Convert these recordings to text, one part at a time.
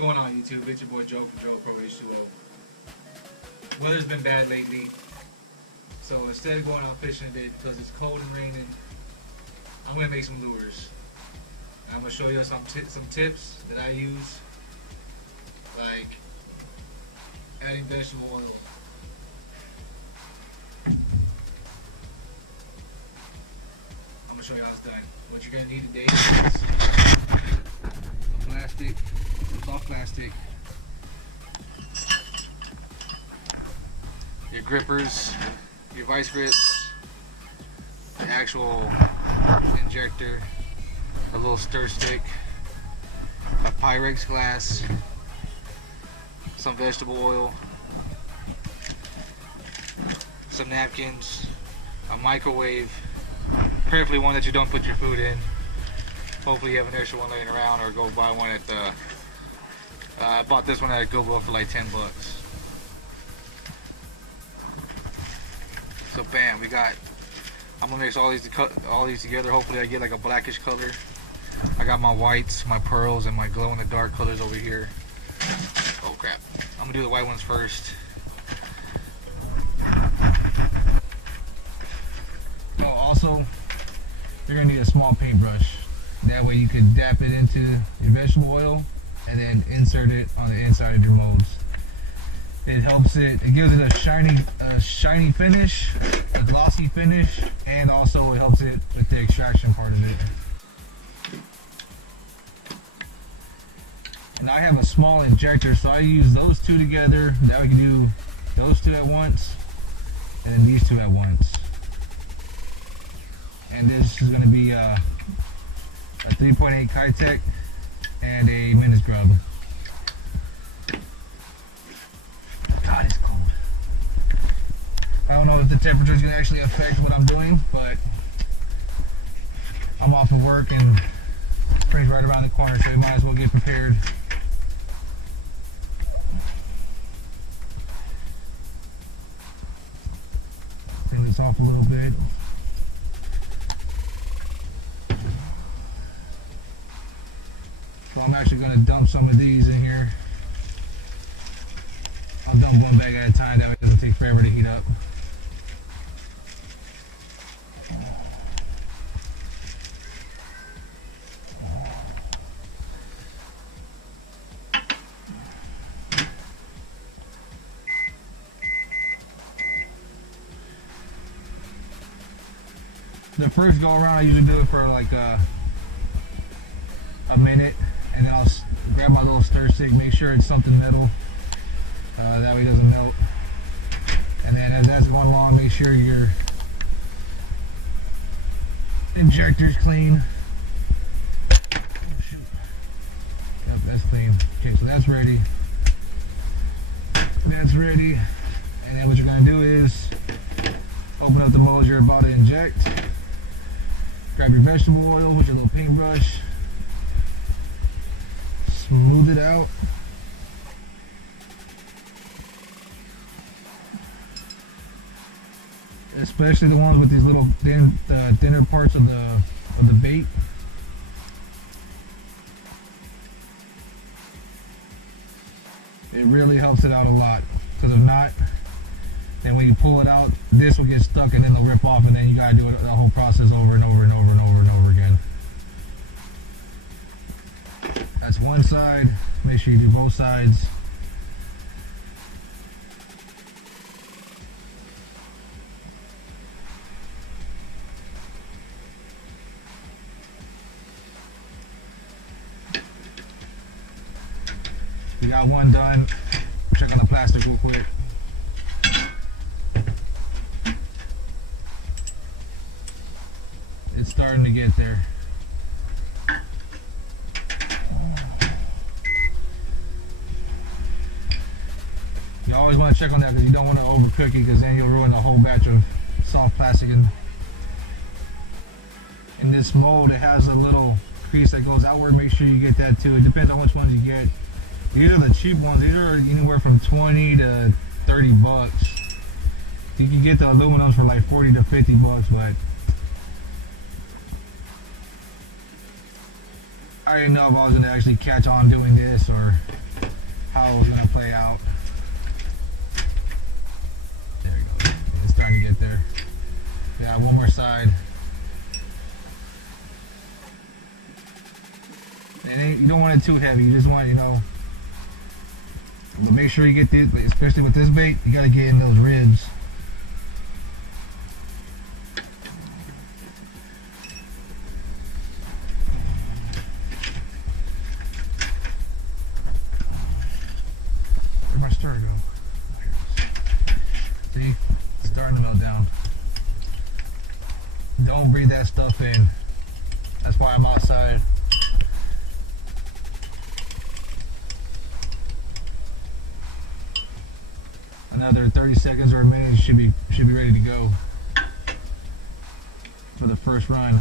going on YouTube? It's your boy Joe from Joe Pro H2O. Weather's been bad lately, so instead of going out fishing today because it's cold and raining, I'm gonna make some lures. I'm gonna show you some tips that I use, like adding vegetable oil. I'm gonna show you how it's done. What you're gonna need today is plastic, soft plastic, your grippers, your vice grips, the actual injector, a little stir stick, a Pyrex glass, some vegetable oil, some napkins, a microwave, preferably one that you don't put your food in. Hopefully you have an extra one laying around, or go buy one at the I bought this one at Goodwill for like 10 bucks. So bam, I'm gonna mix all these together. Hopefully I get like a blackish color. I got my whites, my pearls, and my glow in the dark colors over here. Oh crap, I'm gonna do the white ones first. Oh, also you're gonna need a small paintbrush. That way you can dap it into your vegetable oil and then insert it on the inside of your molds. It helps it gives it a shiny finish, a glossy finish, and also it helps it with the extraction part of it. And I have a small injector, so I use those two together. That we can do those two at once, and then these two at once. And this is going to be a 3.8 Kitech and a Menace Grub. God, it's cold. I don't know if the temperature is going to actually affect what I'm doing, but I'm off of work and spring's right around the corner, so you might as well get prepared. Turn this off a little bit. So I'm actually going to dump some of these in here. I'll dump one bag at a time, that way it doesn't take forever to heat up. The first go around I usually do it for like a minute, and then I'll grab my little stir stick, make sure it's something metal, that way it doesn't melt. And then as that's going along, make sure your injector's clean. Oh, shoot. Yep, that's clean. Okay, so that's ready. That's ready. And then what you're going to do is open up the mold you're about to inject. Grab your vegetable oil with your little paintbrush. Smooth it out. Especially the ones with these little thinner parts of the bait. It really helps it out a lot, because if not, then when you pull it out, this will get stuck and then they'll rip off, and then you gotta do the whole process over and over and over and over and over again. That's one side. Make sure you do both sides. We got one done. Check on the plastic real quick. It's starting to get there. You always want to check on that, because you don't want to overcook it, because then you'll ruin the whole batch of soft plastic. And in this mold, it has a little crease that goes outward. Make sure you get that too. It depends on which ones you get. These are the cheap ones. These are anywhere from 20 to 30 bucks. You can get the aluminums for like 40 to 50 bucks, but I didn't know if I was going to actually catch on doing this, or play out. There we go. It's starting to get there. Yeah, one more side. And you don't want it too heavy. You just want, but make sure you get this, especially with this bait, you gotta get in those ribs. Where'd my stir go? See? It's starting to melt down. Don't breathe that stuff in. That's why I'm outside. Another 30 seconds or a minute, should be ready to go for the first run.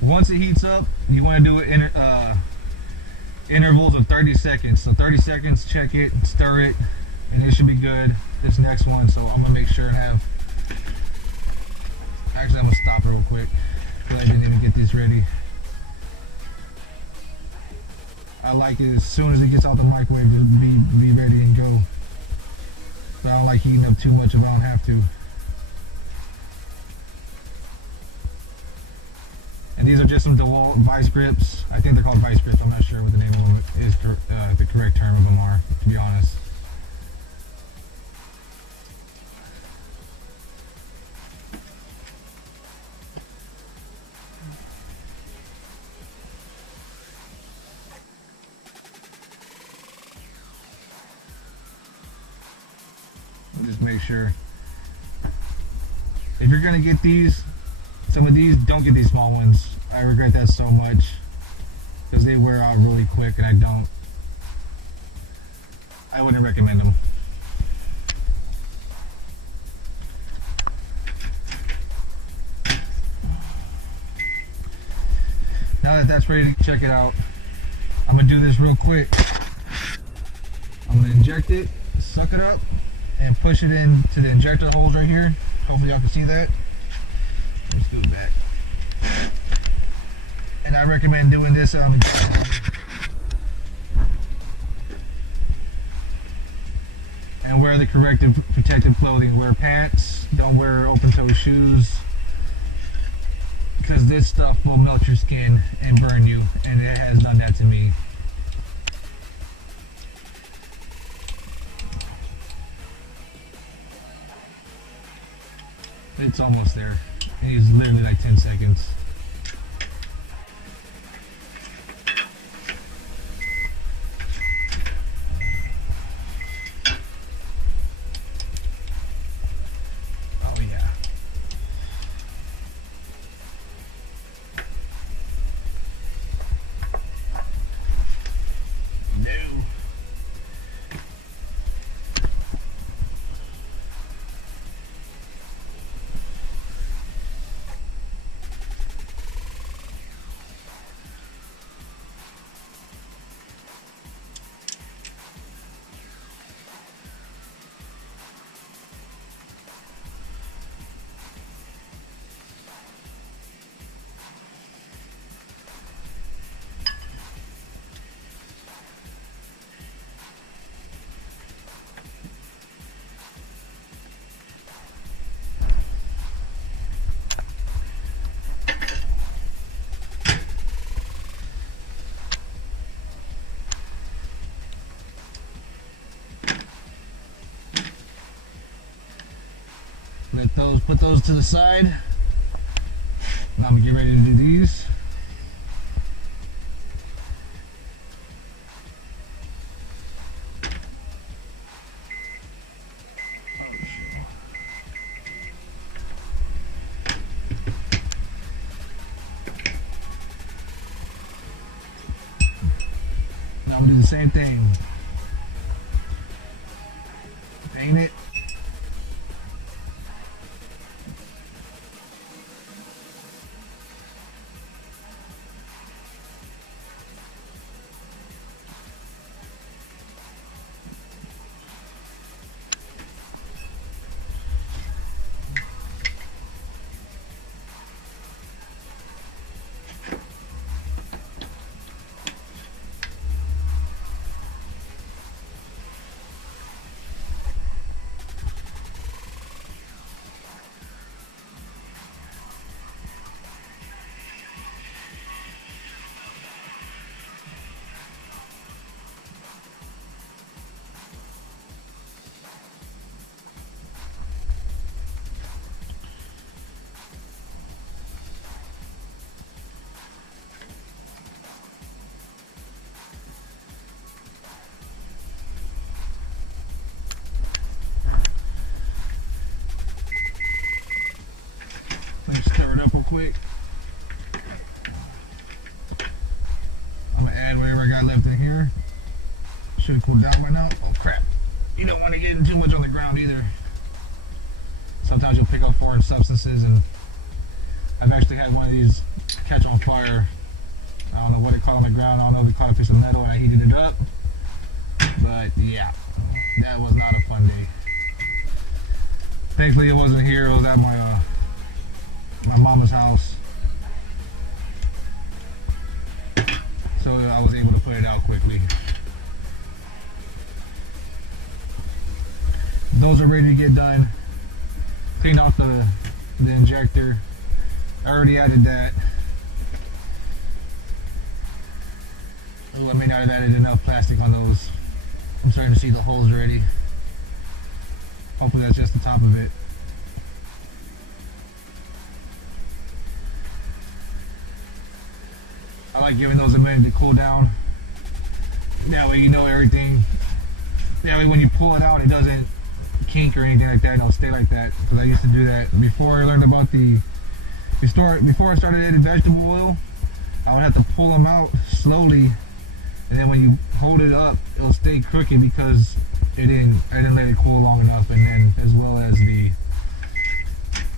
Once it heats up, you want to do it in intervals of 30 seconds. So 30 seconds, check it, stir it, and it should be good. This next one, so I'm gonna make sure and have. Actually, I'm gonna stop it real quick because I didn't even get this ready. I like it as soon as it gets out the microwave, just be ready and go. So I don't like heating up too much if I don't have to. And these are just some DeWalt vice grips. I think they're called vice grips. I'm not sure what the name of them is, the correct term of them are, to be honest. Just make sure. If you're gonna get these, some of these, don't get these small ones. I regret that so much because they wear out really quick, and I wouldn't recommend them. Now that that's ready to check it out, I'm gonna do this real quick. I'm gonna inject it, suck it up, and push it into the injector holes right here. Hopefully y'all can see that. Let's do it back. And I recommend doing this and wear the correct protective clothing. Wear pants, don't wear open-toe shoes, because this stuff will melt your skin and burn you, and it has done that to me. It's almost there. It is literally like 10 seconds. Oh yeah. No. Put those to the side. Now I'm gonna get ready to do these. Now I'm gonna do the same thing. Paint it. Let me stir it up real quick. I'm gonna add whatever I got left in here. Should have cooled down by now. Oh crap. You don't want to get too much on the ground either. Sometimes you'll pick up foreign substances, and I've actually had one of these catch on fire. I don't know what it caught on the ground. I don't know if it caught a piece of metal and I heated it up. But yeah, that was not a fun day. Thankfully it wasn't here. It was at my mama's house. So I was able to put it out quickly. Those are ready to get done. Cleaned off the injector. I already added that. Oh, I may not have added enough plastic on those. I'm starting to see the holes already. Hopefully that's just the top of it. I like giving those a minute to cool down. That way you know everything. That way when you pull it out, it doesn't kink or anything like that. It'll stay like that. Because I used to do that before I learned about before I started adding vegetable oil. I would have to pull them out slowly, and then when you hold it up, it'll stay crooked because I didn't let it cool long enough, and then as well as it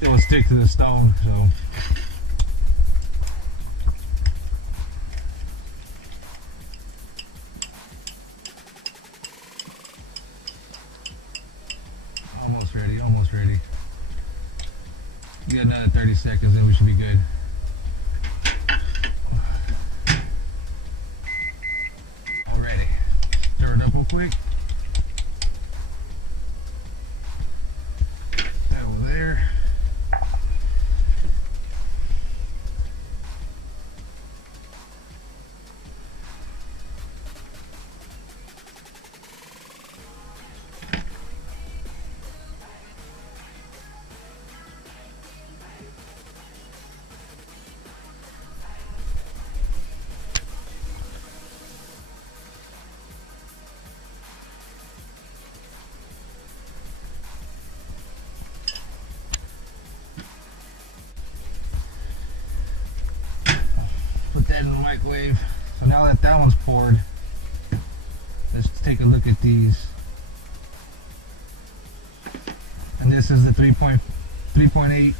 will stick to the stone. So. Almost ready. You got another 30 seconds and we should be good. Already. Stir it up real quick. That over there. Put that in the microwave. So now that that one's poured, let's take a look at these. And this is the 3.8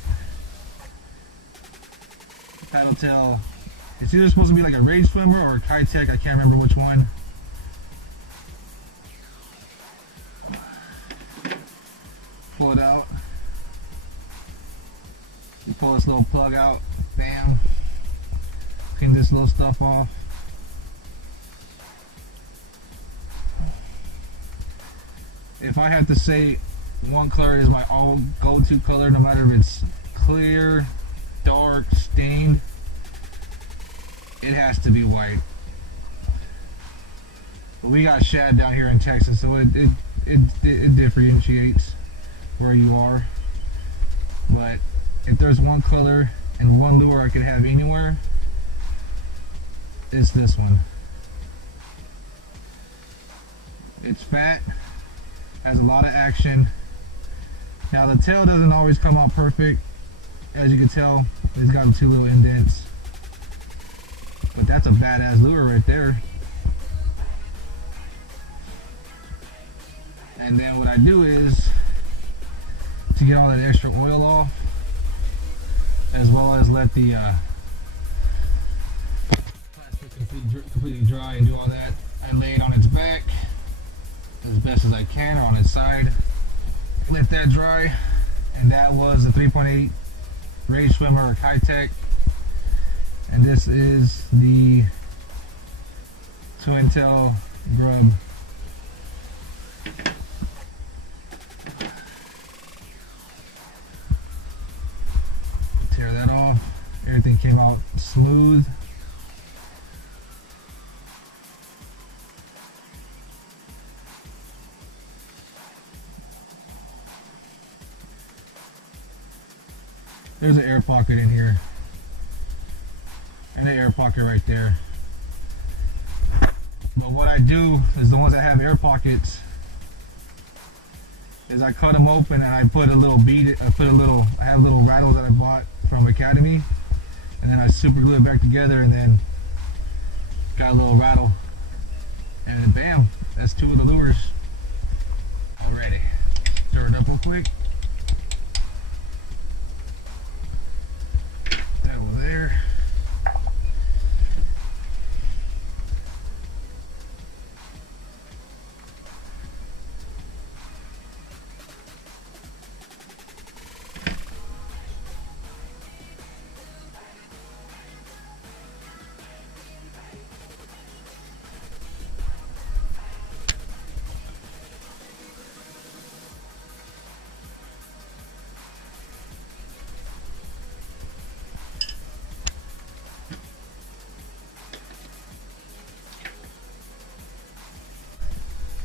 paddle tail. It's either supposed to be like a Rage Swimmer or a Kitech. I can't remember which one. Pull it out. You pull this little plug out. Bam. Clean this little stuff off. If I have to say one color is my all go-to color, no matter if it's clear, dark, stained, it has to be white. But we got shad down here in Texas, so it differentiates where you are. But if there's one color and one lure I could have anywhere, it's this one. It's fat, has a lot of action. Now the tail doesn't always come out perfect. As you can tell, it's got two little indents. But that's a badass lure right there. And then what I do is, to get all that extra oil off, as well as let the plastic completely dry and do all that, I lay it on its back as best as I can, or on its side. Let that dry, and that was the 3.8 Rage Swimmer or Kitech. And this is the Twin Tail Grub. Tear that off. Everything came out smooth. There's an air pocket in here. And an air pocket right there. But what I do is the ones that have air pockets, is I cut them open and I put a little bead. I have little rattles that I bought from Academy, and then I super glue it back together, and then got a little rattle, and then bam, that's 2 of the lures already. Stir it up real quick. That over there.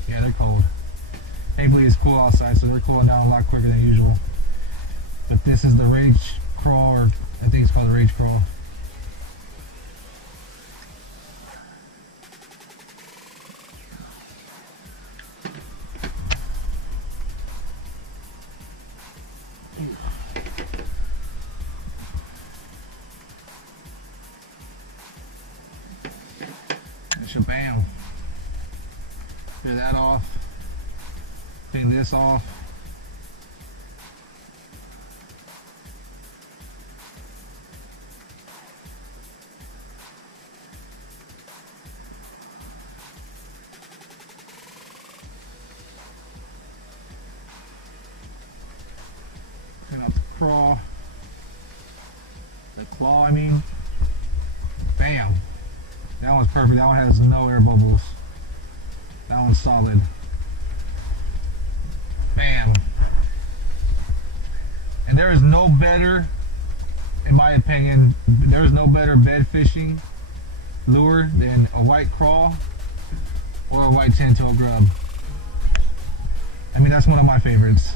Yeah, they're cold. Thankfully it's cool outside, so they're cooling down a lot quicker than usual. But this is the Rage Crawl, or I think it's called the Rage Crawl. And shabam. Clear that off. Clean this off. Clean up the crawl. The claw, I mean. Bam. That one's perfect. That one has no air bubbles. That one's solid. Bam. And there is no better, in my opinion, there is no better bed fishing lure than a white crawl or a white 10-tail grub. I mean, that's one of my favorites.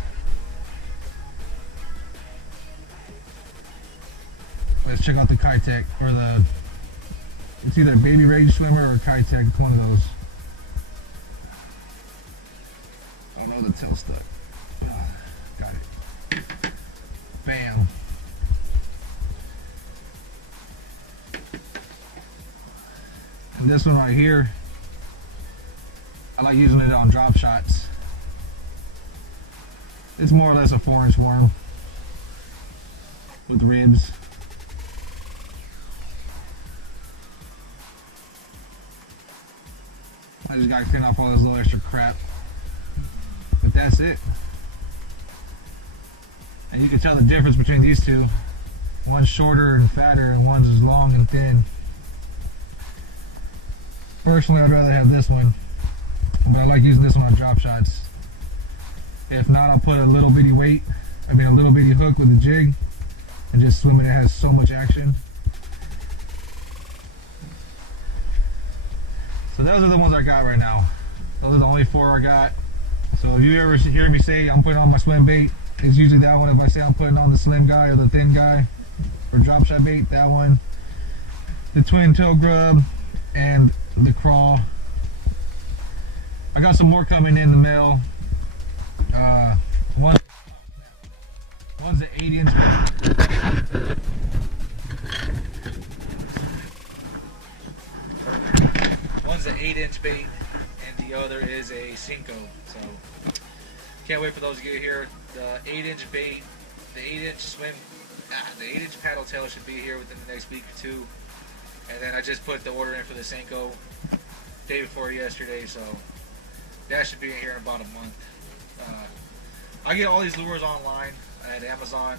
Let's check out the Keitech, or it's either a Baby Rage Swimmer or a Keitech, it's one of those. Oh no, the tail stuck. Got it. Bam. And this one right here, I like using it on drop shots. It's more or less a 4-inch worm with ribs. I just gotta clean off all this little extra crap. But that's it. And you can tell the difference between these two. One's shorter and fatter, and one's as long and thin. Personally, I'd rather have this one, but I like using this one on drop shots. If not, I'll put a little bitty a little bitty hook with a jig, and just swim it. It has so much action. So those are the ones I got right now. Those are the only 4 I got. So if you ever hear me say I'm putting on my swim bait, it's usually that one. If I say I'm putting on the slim guy or the thin guy or drop shot bait, that one. The twin tail grub and the crawl. I got some more coming in the mail. One's an 8-inch. One's an 8-inch bait, and the other is a Cinco. So can't wait for those to get here. The 8-inch bait, the 8-inch the 8-inch paddle tail should be here within the next week or 2. And then I just put the order in for the Cinco day before yesterday, so that should be in here in about a month. I get all these lures online at Amazon.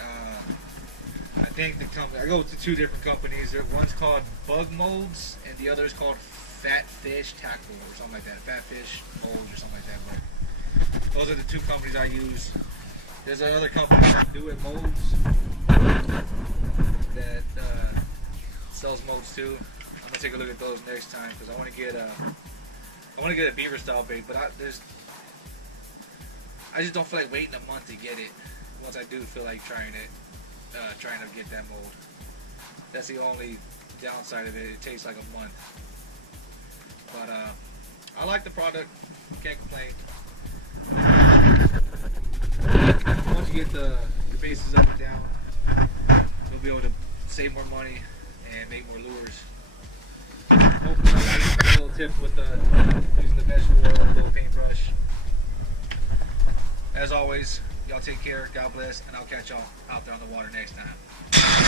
I think the company, I go to 2 different companies. One's called Bug Molds, and the other is called Fat Fish Tackle or something like that. Fat Fish Molds or something like that. But those are the 2 companies I use. There's another company called Do It Molds that sells molds too. I'm gonna take a look at those next time because I want to get a beaver style bait, but I just don't feel like waiting a month to get it. Once I do feel like trying to get that mold. That's the only downside of it. It takes like a month. But I like the product. Can't complain. you get the bases up and down, you'll be able to save more money and make more lures. Hopefully, I gave you a little tip with using the vegetable oil and a little paintbrush. As always, y'all take care, God bless, and I'll catch y'all out there on the water next time.